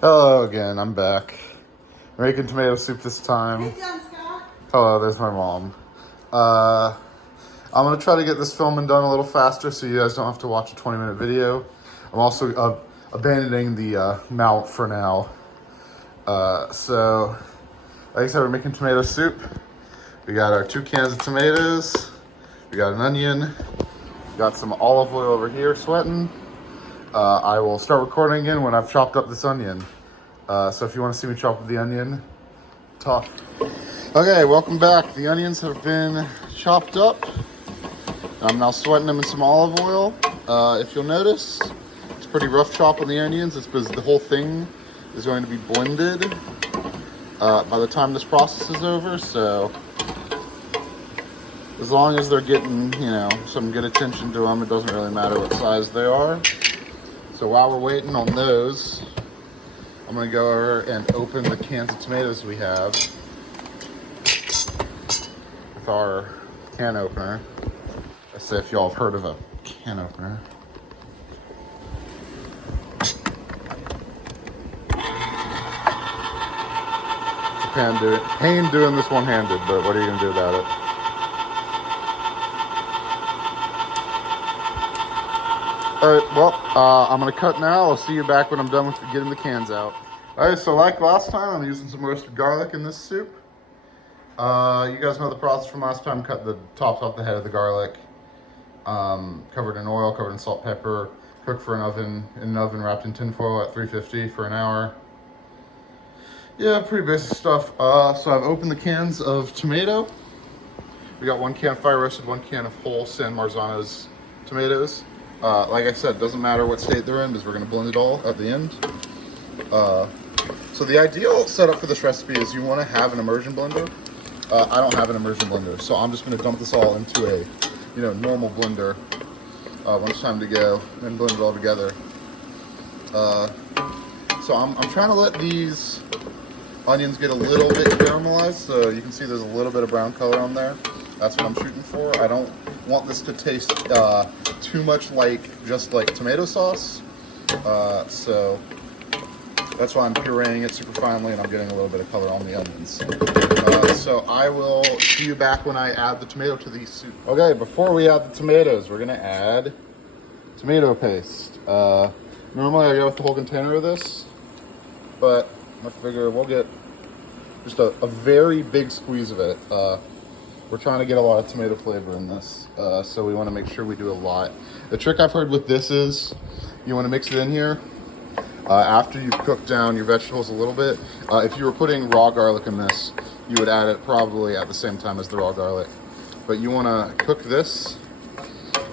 Hello again, I'm back. Making tomato soup this time. Hey, John Scott. Hello, there's my mom. I'm gonna try to get this filming done a little faster so you guys don't have to watch a 20-minute video. I'm also abandoning the mount for now. So, like I said, we're making tomato soup. We got our 2 cans of tomatoes. We got an onion. We got some olive oil over here sweating. I will start recording again when I've chopped up this onion. So if you want to see me chop up the onion, tough. Okay, welcome back. The onions have been chopped up. I'm now sweating them in some olive oil. If you'll notice, it's pretty rough chop on the onions. It's because the whole thing is going to be blended by the time this process is over. So as long as they're getting, some good attention to them, it doesn't really matter what size they are. So while we're waiting on those, I'm gonna go over and open the cans of tomatoes we have with our can opener. Let's see if y'all have heard of a can opener. It's a pain doing this one-handed, but what are you gonna do about it? All right, well, I'm gonna cut now. I'll see you back when I'm done with getting the cans out. All right, so like last time, I'm using some roasted garlic in this soup. You guys know the process from last time. Cut the tops off the head of the garlic. Covered in oil, covered in salt, pepper. Cook for in an oven wrapped in tin foil at 350 for an hour. Yeah, pretty basic stuff. So I've opened the cans of tomato. We got 1 can fire roasted, 1 can of whole San Marzano's tomatoes. Like I said, it doesn't matter what state they're in because we're going to blend it all at the end. So the ideal setup for this recipe is you want to have an immersion blender. I don't have an immersion blender, so I'm just going to dump this all into a, normal blender when it's time to go and blend it all together. So I'm trying to let these onions get a little bit caramelized, so you can see there's a little bit of brown color on there. That's what I'm shooting for. I don't want this to taste too much just like tomato sauce. So that's why I'm pureeing it super finely and I'm getting a little bit of color on the onions. So I will see you back when I add the tomato to the soup. Okay, before we add the tomatoes, we're gonna add tomato paste. Normally I go with the whole container of this, but I figure we'll get just a very big squeeze of it. We're trying to get a lot of tomato flavor in this, so we want to make sure we do a lot. The trick I've heard with this is you want to mix it in here after you've cooked down your vegetables a little bit. If you were putting raw garlic in this, you would add it probably at the same time as the raw garlic. But you want to cook this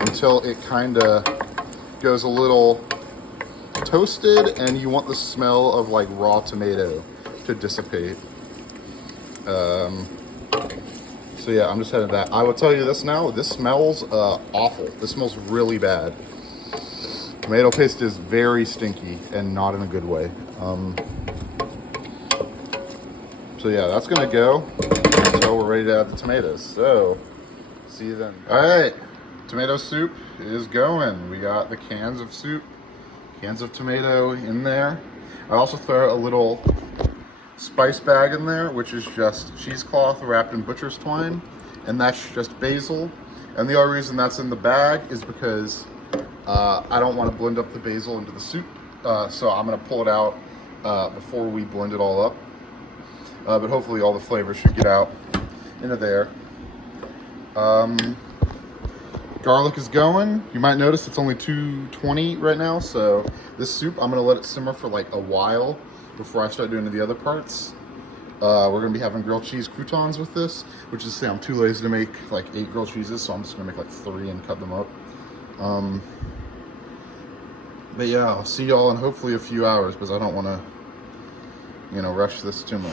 until it kind of goes a little toasted, and you want the smell of like raw tomato to dissipate. So yeah, I'm just heading that. I will tell you this now, this smells awful. This smells really bad. Tomato paste is very stinky and not in a good way. So yeah, that's gonna go until we're ready to add the tomatoes. So, see you then. All right, tomato soup is going. We got the cans of soup, cans of tomato in there. I also throw a little spice bag in there, which is just cheesecloth wrapped in butcher's twine, and that's just basil. And the only reason that's in the bag is because I don't want to blend up the basil into the soup, so I'm going to pull it out before we blend it all up. But hopefully all the flavor should get out into there. Garlic is going. You might notice it's only 220 right now, so this soup, I'm going to let it simmer for like a while before I start doing the other parts. We're going to be having grilled cheese croutons with this, which is to say I'm too lazy to make like 8 grilled cheeses, so I'm just going to make like 3 and cut them up. But yeah, I'll see y'all in hopefully a few hours because I don't want to, rush this too much.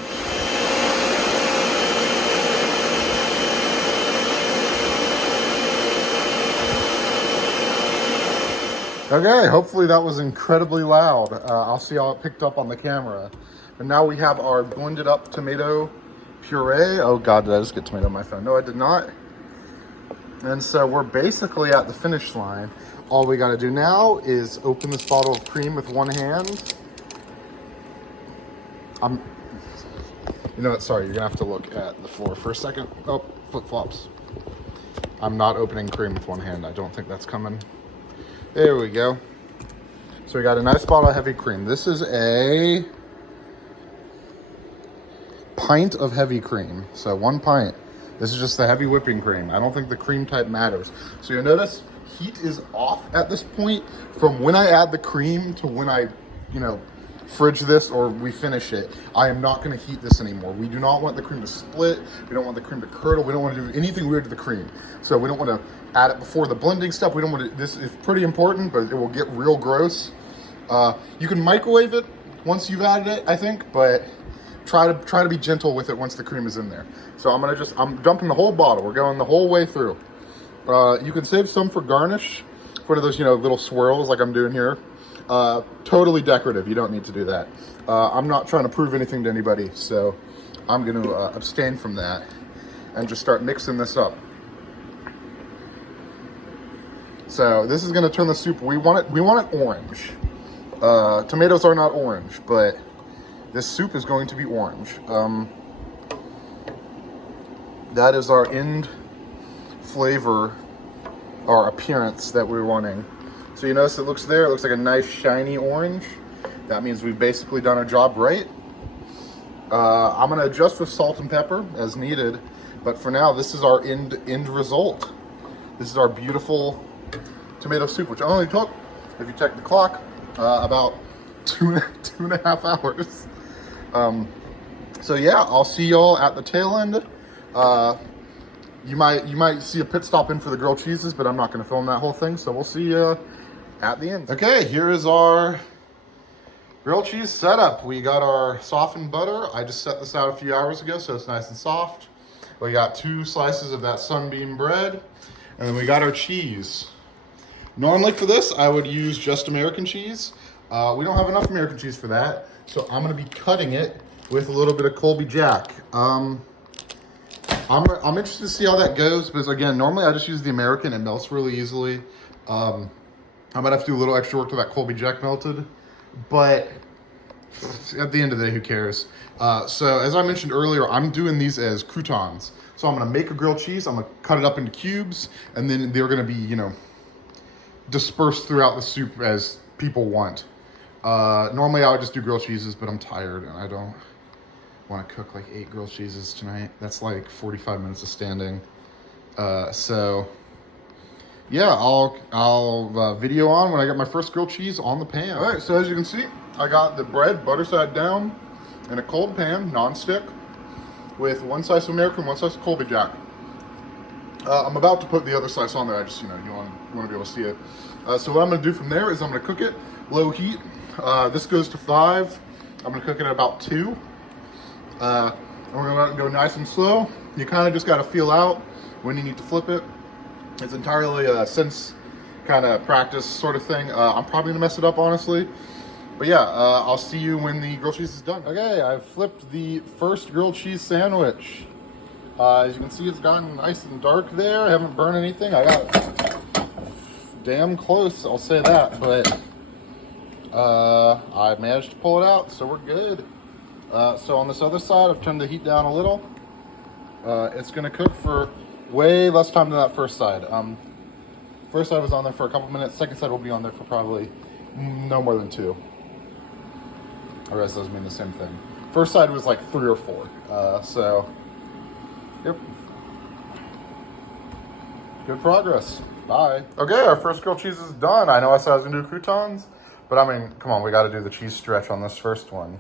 Okay, hopefully that was incredibly loud. I'll see how it picked up on the camera. But now we have our blended up tomato puree. Oh God, did I just get tomato on my phone? No, I did not. And so we're basically at the finish line. All we gotta do now is open this bottle of cream with one hand You know what? Sorry, you're gonna have to look at the floor for a second. Oh, flip flops. I'm not opening cream with one hand. I don't think that's coming. There we go. So we got a nice bottle of heavy cream. This is a pint of heavy cream. So 1 pint. This is just the heavy whipping cream. I don't think the cream type matters. So you'll notice heat is off at this point from when I add the cream to when I, fridge this or we finish it. I am not going to heat this anymore. We do not want the cream to split. We don't want the cream to curdle. We don't want to do anything weird to the cream. So we don't want to add it before the blending step. We don't want to, this is pretty important, but it will get real gross. You can microwave it once you've added it, I think, but try to be gentle with it once the cream is in there. So I'm dumping the whole bottle. We're going the whole way through. You can save some for garnish, for those, little swirls like I'm doing here. Totally decorative. You don't need to do that. I'm not trying to prove anything to anybody, so I'm going to abstain from that and just start mixing this up. So this is going to turn the soup. We want it orange. Tomatoes are not orange, but this soup is going to be orange. That is our end flavor, our appearance that we're wanting. So you notice it looks there, it looks like a nice shiny orange. That means we've basically done our job right. I'm gonna adjust with salt and pepper as needed, but for now, this is our end result. This is our beautiful tomato soup, which only took, if you check the clock, about two and a half hours. So yeah, I'll see y'all at the tail end. You might see a pit stop in for the grilled cheeses, but I'm not going to film that whole thing, so we'll see you at the end. Okay, here is our grilled cheese setup. We got our softened butter. I just set this out a few hours ago, so it's nice and soft. We got 2 slices of that sunbeam bread, and then we got our cheese. Normally for this, I would use just American cheese. We don't have enough American cheese for that, so I'm going to be cutting it with a little bit of Colby Jack. I'm interested to see how that goes, because again, normally I just use the American. It melts really easily. I might have to do a little extra work to that Colby Jack melted, but at the end of the day, who cares? So as I mentioned earlier, I'm doing these as croutons. So I'm gonna make a grilled cheese, I'm gonna cut it up into cubes, and then they're gonna be, dispersed throughout the soup as people want. Normally I would just do grilled cheeses, but I'm tired and I don't want to cook like 8 grilled cheeses tonight. That's like 45 minutes of standing. So yeah, I'll video on when I get my first grilled cheese on the pan. All right, so as you can see, I got the bread butter side down in a cold pan, non-stick, with 1 slice of American, 1 slice of Colby Jack. I'm about to put the other slice on there. I just, you want to be able to see it. So what I'm going to do from there is I'm going to cook it low heat. This goes to 5. I'm going to cook it at about 2. And we're going to let it go nice and slow. You kind of just got to feel out when you need to flip it. It's entirely a sense kind of practice sort of thing. I'm probably going to mess it up, honestly. But yeah, I'll see you when the grilled cheese is done. Okay, I've flipped the first grilled cheese sandwich. As you can see, it's gotten nice and dark there. I haven't burned anything. I got damn close, I'll say that. But I managed to pull it out, so we're good. So on this other side, I've turned the heat down a little. It's going to cook for way less time than that first side. First side was on there for a couple minutes. Second side will be on there for probably no more than 2. Or else those mean the same thing. First side was like 3 or 4. So, yep. Good progress. Bye. Okay, our first grilled cheese is done. I know I said I was going to do croutons, but I mean, come on, we got to do the cheese stretch on this first one.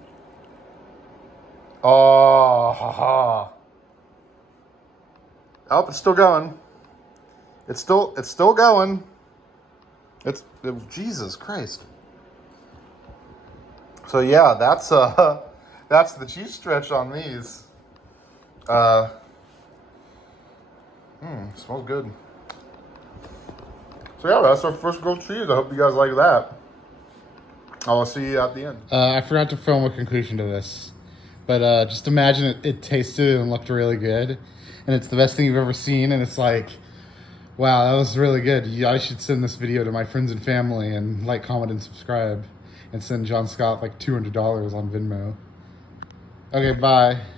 Oh, haha. Oh, it's still going. It's still going. Jesus Christ. So yeah, that's the cheese stretch on these. Smells good. So yeah, that's our first grilled cheese. I hope you guys like that. I'll see you at the end. I forgot to film a conclusion to this, but just imagine it tasted and looked really good, and it's the best thing you've ever seen, and it's like, wow, that was really good. I should send this video to my friends and family and like, comment, and subscribe, and send John Scott like $200 on Venmo. Okay, bye.